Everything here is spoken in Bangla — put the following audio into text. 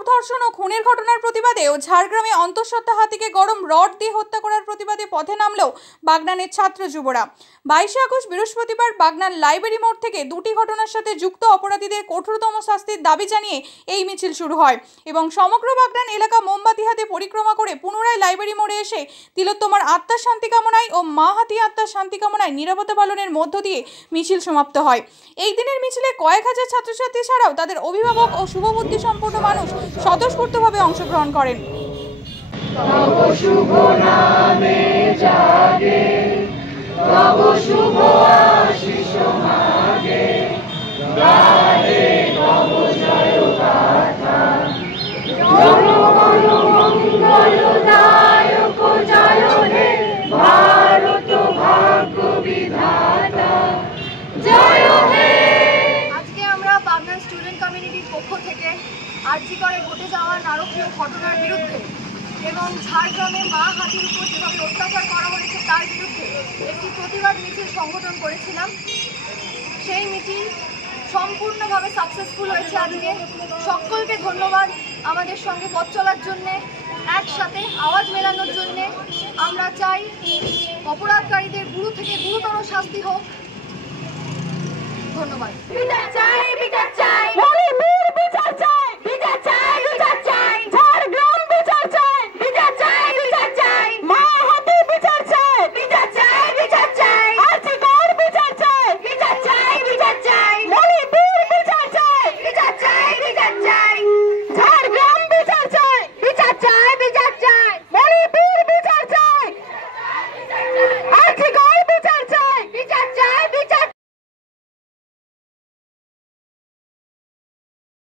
মানব ধর্ষণ ও খুনের ঘটনার প্রতিবাদে ও ঝাড়গ্রামে অন্তঃসত্ত্বা হাতিকে গরম রড দিয়ে হত্যা করার প্রতিবাদে পথে নামলো বাগনানের ছাত্র যুবরা। 22 আগস্ট বৃহস্পতিবার বাগনান লাইব্রেরি মোড় থেকে দুটি ঘটনার সাথে যুক্ত অপরাধীদের কঠোরতম শাস্তির দাবি জানিয়ে এই মিছিল শুরু হয় এবং সমগ্র বাগনান এলাকা মোমবাতি হাতে পরিক্রমা করে পুনরায় লাইব্রেরি মোড়ে এসে তিলোত্তমার আত্মার শান্তি কামনায় ও মা হাতি আত্মার শান্তি কামনায় নীরবতা পালনের মধ্য দিয়ে মিছিল সমাপ্ত হয়। এই দিনের মিছিলে কয়েক হাজার ছাত্রছাত্রী ছাড়াও তাদের অভিভাবক ও শুভবুদ্ধি সম্পন্ন মানুষ স্বতঃস্ফূর্তভাবে অংশগ্রহণ করেন। শুভ নামে জাগে তব শুভ আশিস মাগে গাহে তব জয় গাথা জনগণ মঙ্গলদায়ক জয় হে ভারত ভাগ্য বিধাতা জয় হে। আজকে আমরা বাগনান স্টুডেন্ট কমিউনিটির পক্ষ থেকে আরজি করে ঘটে যাওয়া নারকীয় ঘটনার বিরুদ্ধে এবং ঝাড়গ্রামে মা হাতির উপর যেভাবে অত্যাচার করা হয়েছে তার বিরুদ্ধে একটি প্রতিবাদ মিছিল সংগঠন করেছিলাম। সেই মিছিল সম্পূর্ণভাবে সাকসেসফুল হয়েছে। আজকে সকলকে ধন্যবাদ আমাদের সঙ্গে পথ চলার জন্যে, একসাথে আওয়াজ মেলানোর জন্যে। আমরা চাই অপরাধকারীদের গুরু থেকে গুরুতর শাস্তি হোক। ধন্যবাদ।